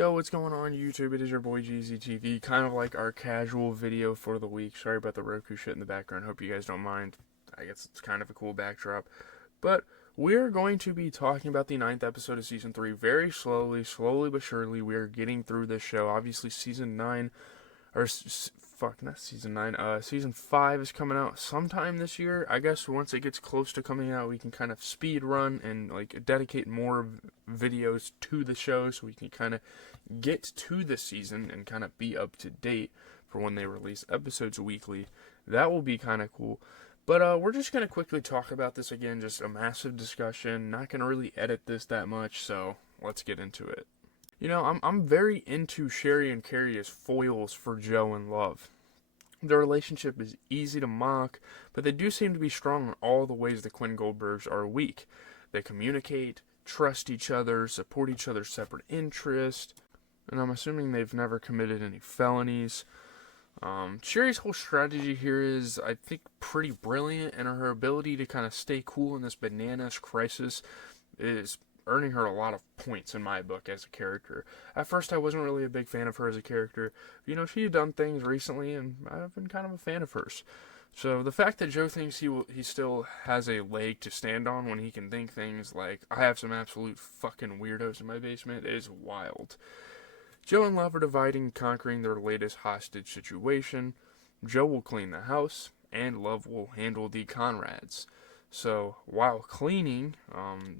Yo, what's going on YouTube? It is your boy GZTV, kind of like our casual video for the week. Sorry about the Roku shit in the background, hope you guys don't mind. I guess it's kind of a cool backdrop. But we're going to be talking about the ninth episode of Season 3 very slowly but surely. We are getting through this show. Obviously, Season 9, or not Season 9, Season 5 is coming out sometime this year. I guess once it gets close to coming out, we can kind of speed run and like dedicate more videos to the show so we can kind of get to the season and kind of be up to date for when they release episodes weekly. That will be kind of cool. But we're just going to quickly talk about this again, just a massive discussion. Not going to really edit this that much, so let's get into it. You know, I'm very into Sherry and Carrie as foils for Joe and Love. Their relationship is easy to mock, but they do seem to be strong in all the ways the Quinn Goldbergs are weak. They communicate, trust each other, support each other's separate interests, and I'm assuming they've never committed any felonies. Sherry's whole strategy here is, I think, pretty brilliant, and her ability to kind of stay cool in this bananas crisis is earning her a lot of points in my book as a character. At first, I wasn't really a big fan of her as a character. You know, she's done things recently, and I've been kind of a fan of hers. So the fact that Joe thinks he still has a leg to stand on when he can think things like, I have some absolute fucking weirdos in my basement, is wild. Joe and Love are dividing and conquering their latest hostage situation. Joe will clean the house, and Love will handle the Conrads. So, while cleaning,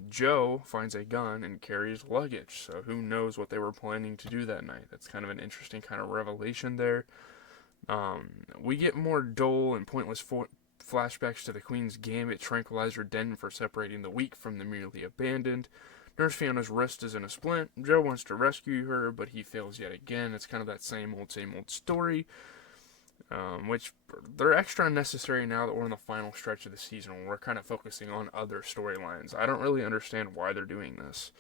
Joe finds a gun and carries luggage. So, who knows what they were planning to do that night? That's kind of an interesting kind of revelation there. We get more dull and pointless flashbacks to the Queen's Gambit tranquilizer den for separating the weak from the merely abandoned. Nurse Fiona's wrist is in a splint. Joe wants to rescue her, but he fails yet again. It's kind of that same old story. Which they're extra unnecessary now that we're in the final stretch of the season when we're kind of focusing on other storylines. I don't really understand why they're doing this.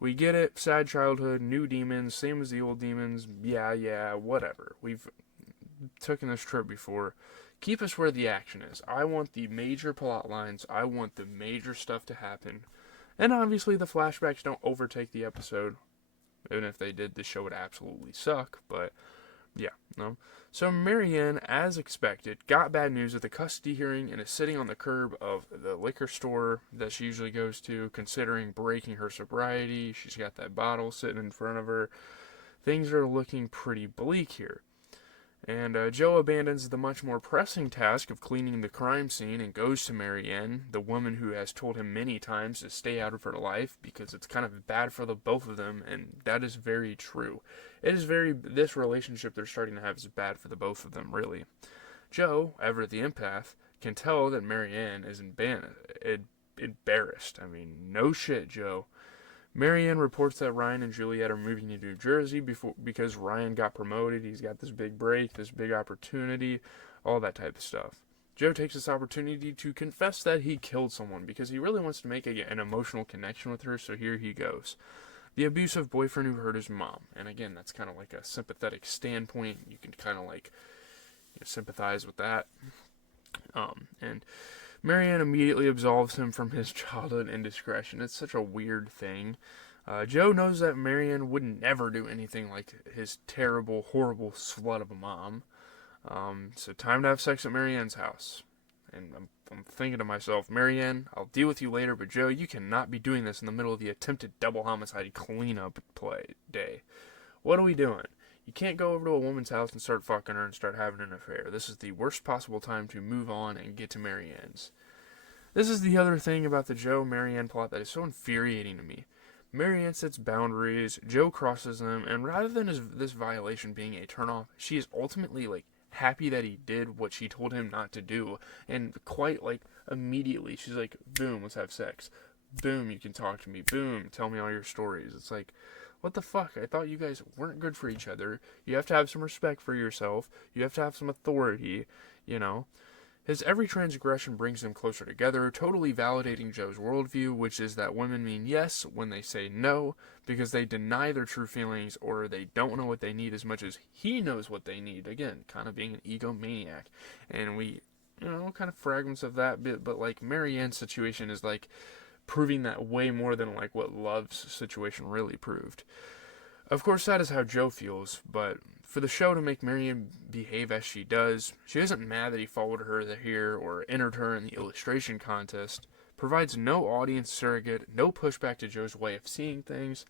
We get it, sad childhood, new demons, same as the old demons, yeah, whatever. We've taken this trip before. Keep us where the action is. I want the major plot lines, I want the major stuff to happen. And obviously the flashbacks don't overtake the episode. Even if they did, the show would absolutely suck, but yeah, no. So Marianne, as expected, got bad news at the custody hearing and is sitting on the curb of the liquor store that she usually goes to, considering breaking her sobriety. She's got that bottle sitting in front of her. Things are looking pretty bleak here. And Joe abandons the much more pressing task of cleaning the crime scene and goes to Marianne, the woman who has told him many times to stay out of her life because it's kind of bad for the both of them, and that is very true. This relationship they're starting to have is bad for the both of them, really. Joe, ever the empath, can tell that Marianne is embarrassed. I mean, no shit, Joe. Marianne reports that Ryan and Juliet are moving to New Jersey because Ryan got promoted. He's got this big break, this big opportunity, all that type of stuff. Joe takes this opportunity to confess that he killed someone because he really wants to make an emotional connection with her, so here he goes. The abusive boyfriend who hurt his mom. And again, that's kind of like a sympathetic standpoint. You can kind of like sympathize with that. And Marianne immediately absolves him from his childhood indiscretion. It's such a weird thing. Joe knows that Marianne would never do anything like his terrible, horrible slut of a mom. So time to have sex at Marianne's house. And I'm thinking to myself, Marianne, I'll deal with you later, but Joe, you cannot be doing this in the middle of the attempted double homicide cleanup day. What are we doing? You can't go over to a woman's house and start fucking her and start having an affair. This is the worst possible time to move on and get to Marianne's. This is the other thing about the Joe-Marianne plot that is so infuriating to me. Marianne sets boundaries, Joe crosses them, and rather than this violation being a turnoff, she is ultimately happy that he did what she told him not to do, and quite immediately she's like, boom, let's have sex. Boom, you can talk to me. Boom, tell me all your stories. It's like, what the fuck? I thought you guys weren't good for each other. You have to have some respect for yourself. You have to have some authority, you know. His every transgression brings them closer together, totally validating Joe's worldview, which is that women mean yes when they say no, because they deny their true feelings or they don't know what they need as much as he knows what they need. Again, kind of being an egomaniac. And we, kind of fragments of that bit, but Marianne's situation is proving that way more than what Love's situation really proved. Of course, that is how Joe feels, but for the show to make Marion behave as she does, she isn't mad that he followed her here or entered her in the illustration contest, provides no audience surrogate, no pushback to Joe's way of seeing things.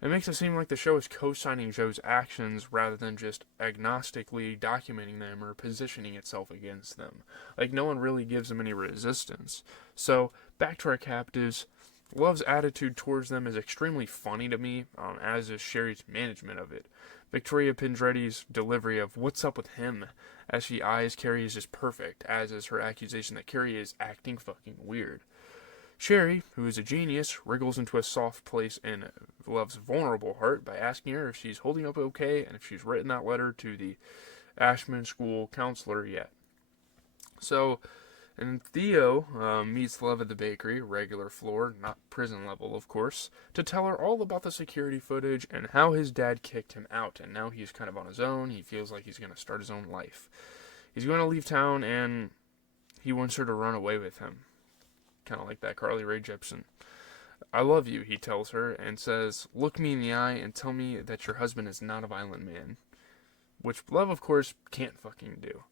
It makes it seem like the show is co-signing Joe's actions rather than just agnostically documenting them or positioning itself against them. Like, no one really gives them any resistance. So, back to our captives. Love's attitude towards them is extremely funny to me, as is Sherry's management of it. Victoria Pendretti's delivery of "what's up with him" as she eyes Carrie is just perfect, as is her accusation that Carrie is acting fucking weird. Sherry, who is a genius, wriggles into a soft place in Love's vulnerable heart by asking her if she's holding up okay and if she's written that letter to the Ashman School counselor yet. So, and Theo meets Love at the bakery, regular floor, not prison level, of course, to tell her all about the security footage and how his dad kicked him out, and now he's kind of on his own. He feels like he's going to start his own life. He's going to leave town, and he wants her to run away with him. Kind of like that Carly Rae Jepsen. "I love you," he tells her, and says, "Look me in the eye and tell me that your husband is not a violent man." Which Love, of course, can't fucking do.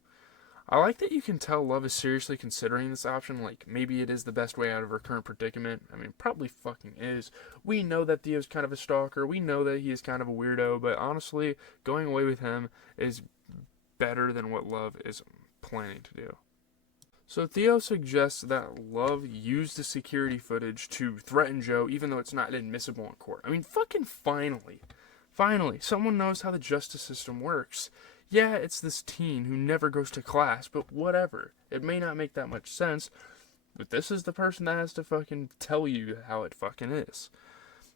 I like that you can tell Love is seriously considering this option, like maybe it is the best way out of her current predicament. I mean, probably fucking is. We know that Theo's kind of a stalker, we know that he is kind of a weirdo, but honestly, going away with him is better than what Love is planning to do. So Theo suggests that Love use the security footage to threaten Joe, even though it's not admissible in court. I mean, fucking finally. Finally, someone knows how the justice system works. Yeah, it's this teen who never goes to class, but whatever. It may not make that much sense, but this is the person that has to fucking tell you how it fucking is.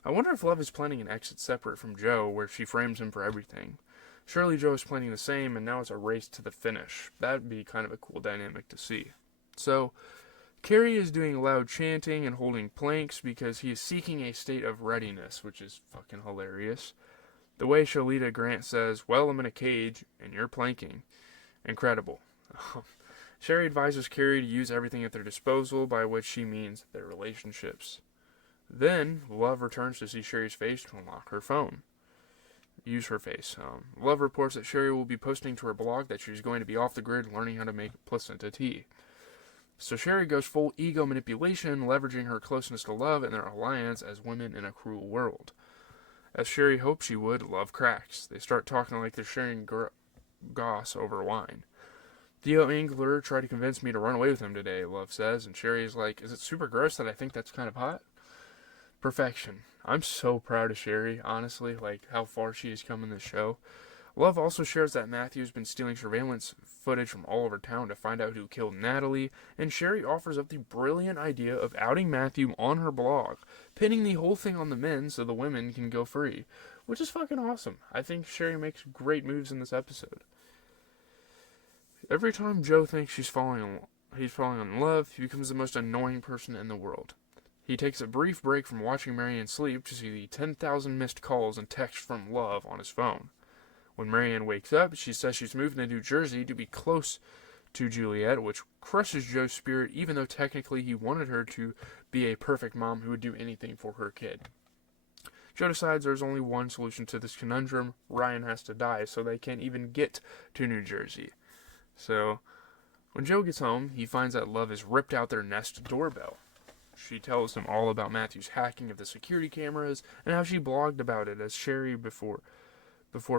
I wonder if Love is planning an exit separate from Joe, where she frames him for everything. Surely Joe is planning the same, and now it's a race to the finish. That'd be kind of a cool dynamic to see. So, Carrie is doing loud chanting and holding planks because he is seeking a state of readiness, which is fucking hilarious. The way Shalita Grant says, "Well, I'm in a cage, and you're planking." Incredible. Sherry advises Carrie to use everything at their disposal, by which she means their relationships. Then, Love returns to see Sherry's face to unlock her phone. Use her face. Love reports that Sherry will be posting to her blog that she's going to be off the grid learning how to make placenta tea. So Sherry goes full ego manipulation, leveraging her closeness to Love and their alliance as women in a cruel world. As Sherry hoped she would, Love cracks. They start talking like they're sharing goss over wine. "Theo Engler tried to convince me to run away with him today," Love says, and Sherry is like, "Is it super gross that I think that's kind of hot?" Perfection. I'm so proud of Sherry, honestly, like how far she has come in this show. Love also shares that Matthew's been stealing surveillance footage from all over town to find out who killed Natalie, and Sherry offers up the brilliant idea of outing Matthew on her blog, pinning the whole thing on the men so the women can go free, which is fucking awesome. I think Sherry makes great moves in this episode. Every time Joe thinks he's falling in love, he becomes the most annoying person in the world. He takes a brief break from watching Marianne sleep to see the 10,000 missed calls and texts from Love on his phone. When Marianne wakes up, she says she's moving to New Jersey to be close to Juliet, which crushes Joe's spirit, even though technically he wanted her to be a perfect mom who would do anything for her kid. Joe decides there's only one solution to this conundrum: Ryan has to die, so they can't even get to New Jersey. So, when Joe gets home, he finds that Love has ripped out their Nest doorbell. She tells him all about Matthew's hacking of the security cameras and how she blogged about it as Sherry before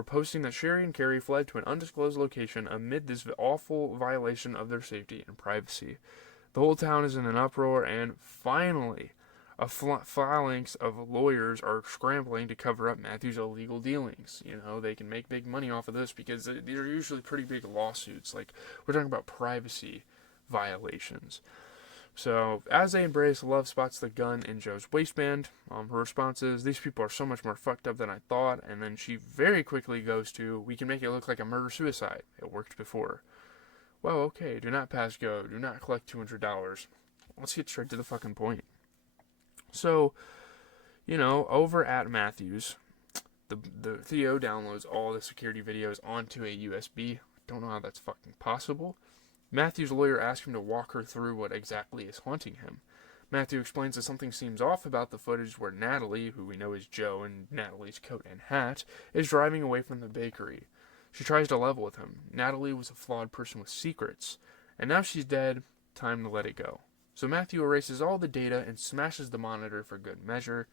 posting that Sherry and Carrie fled to an undisclosed location amid this awful violation of their safety and privacy. The whole town is in an uproar, and finally, a phalanx of lawyers are scrambling to cover up Matthew's illegal dealings. You know, they can make big money off of this because they're usually pretty big lawsuits. Like, we're talking about privacy violations. So, as they embrace, Love spots the gun in Joe's waistband. Her response is, "These people are so much more fucked up than I thought," and then she very quickly goes to, "We can make it look like a murder-suicide. It worked before." Well, okay, do not pass go, do not collect $200. Let's get straight to the fucking point. So, over at Matthews, the Theo downloads all the security videos onto a USB. Don't know how that's fucking possible. Matthew's lawyer asks him to walk her through what exactly is haunting him. Matthew explains that something seems off about the footage where Natalie, who we know is Joe in Natalie's coat and hat, is driving away from the bakery. She tries to level with him. Natalie was a flawed person with secrets, and now she's dead, time to let it go. So Matthew erases all the data and smashes the monitor for good measure.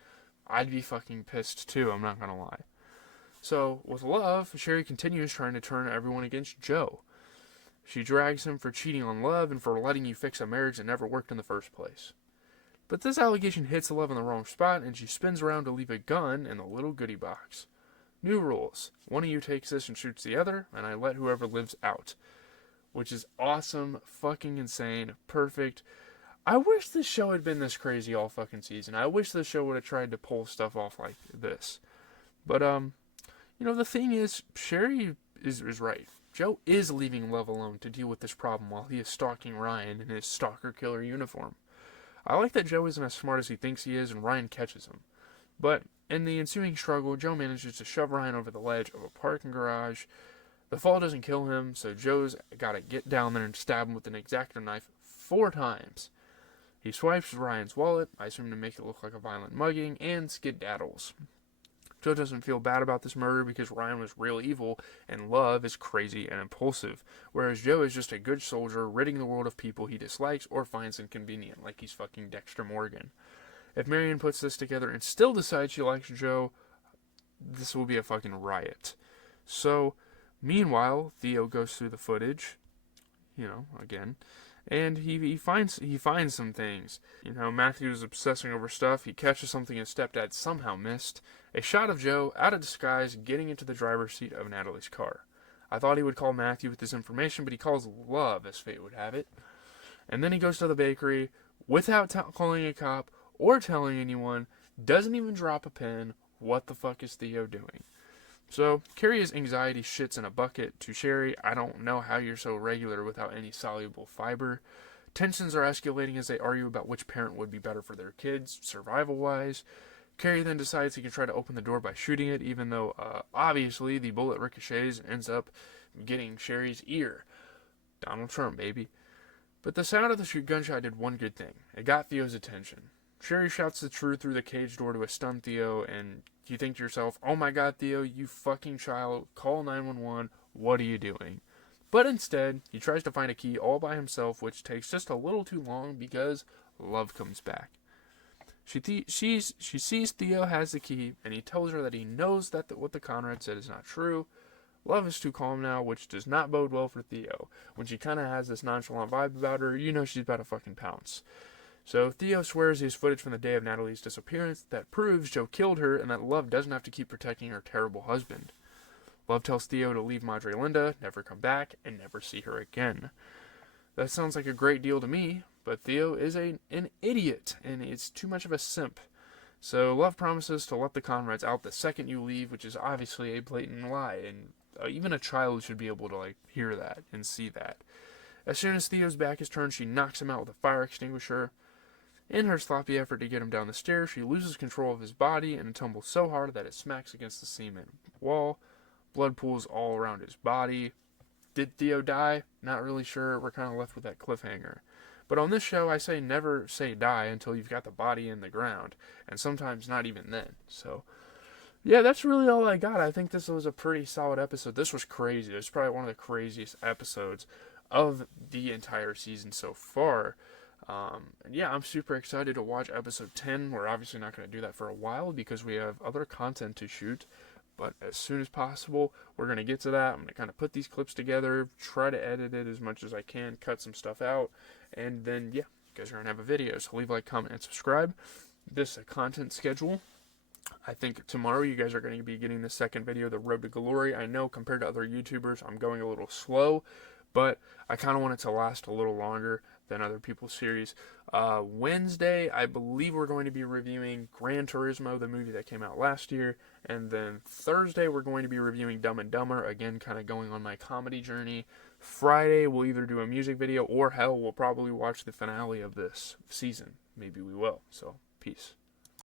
I'd be fucking pissed too, I'm not gonna lie. So, with Love, Sherry continues trying to turn everyone against Joe. She drags him for cheating on Love and for letting you fix a marriage that never worked in the first place. But this allegation hits Love in the wrong spot, and she spins around to leave a gun in the little goodie box. New rules. One of you takes this and shoots the other, and I let whoever lives out. Which is awesome, fucking insane, perfect. I wish this show had been this crazy all fucking season. I wish this show would have tried to pull stuff off like this. But, the thing is, Sherry is right. Joe is leaving Love alone to deal with this problem while he is stalking Ryan in his stalker-killer uniform. I like that Joe isn't as smart as he thinks he is and Ryan catches him. But in the ensuing struggle, Joe manages to shove Ryan over the ledge of a parking garage. The fall doesn't kill him, so Joe's gotta get down there and stab him with an X-Acto knife 4 times. He swipes Ryan's wallet, I assume to make it look like a violent mugging, and skedaddles. Joe doesn't feel bad about this murder because Ryan was real evil and Love is crazy and impulsive, whereas Joe is just a good soldier ridding the world of people he dislikes or finds inconvenient, like he's fucking Dexter Morgan. If Marion puts this together and still decides she likes Joe, this will be a fucking riot. So, meanwhile, Theo goes through the footage, again, and he finds some things. Matthew's obsessing over stuff. He catches something his stepdad somehow missed. A shot of Joe, out of disguise, getting into the driver's seat of Natalie's car. I thought he would call Matthew with this information, but he calls Love, as fate would have it. And then he goes to the bakery, without calling a cop or telling anyone, doesn't even drop a pin. What the fuck is Theo doing? So, Carrie's anxiety shits in a bucket to Sherry. I don't know how you're so regular without any soluble fiber. Tensions are escalating as they argue about which parent would be better for their kids, survival-wise. Carrie then decides he can try to open the door by shooting it, even though, obviously, the bullet ricochets and ends up getting Sherry's ear. Donald Trump, baby. But the sound of the gunshot did one good thing. It got Theo's attention. Sherry shouts the truth through the cage door to a stunned Theo, and you think to yourself, oh my god, Theo, you fucking child, call 911, what are you doing? But instead, he tries to find a key all by himself, which takes just a little too long because Love comes back. She sees Theo has the key, and he tells her that he knows that what the Conrad said is not true. Love is too calm now, which does not bode well for Theo. When she kind of has this nonchalant vibe about her, she's about to fucking pounce. So Theo swears he has footage from the day of Natalie's disappearance that proves Joe killed her and that Love doesn't have to keep protecting her terrible husband. Love tells Theo to leave Madre Linda, never come back, and never see her again. That sounds like a great deal to me, but Theo is an idiot, and it's too much of a simp. So Love promises to let the Conrads out the second you leave, which is obviously a blatant lie, and even a child should be able to hear that and see that. As soon as Theo's back is turned, she knocks him out with a fire extinguisher. In her sloppy effort to get him down the stairs, she loses control of his body and tumbles so hard that it smacks against the cement wall. Blood pools all around his body. Did Theo die? Not really sure. We're kind of left with that cliffhanger. But on this show, I say never say die until you've got the body in the ground. And sometimes not even then. So, yeah, that's really all I got. I think this was a pretty solid episode. This was crazy. This is probably one of the craziest episodes of the entire season so far. Yeah, I'm super excited to watch episode 10. We're obviously not going to do that for a while because we have other content to shoot. But as soon as possible, we're going to get to that. I'm going to kind of put these clips together, try to edit it as much as I can, cut some stuff out, and then, yeah, you guys are going to have a video. So leave a like, comment, and subscribe. This is a content schedule. I think tomorrow you guys are going to be getting the second video, The Road to Glory. I know compared to other YouTubers, I'm going a little slow, but I kind of want it to last a little longer than other people's series. Wednesday, I believe we're going to be reviewing Gran Turismo, the movie that came out last year. And then Thursday, we're going to be reviewing Dumb and Dumber, again, kind of going on my comedy journey. Friday, we'll either do a music video or hell, we'll probably watch the finale of this season. Maybe we will. So, peace.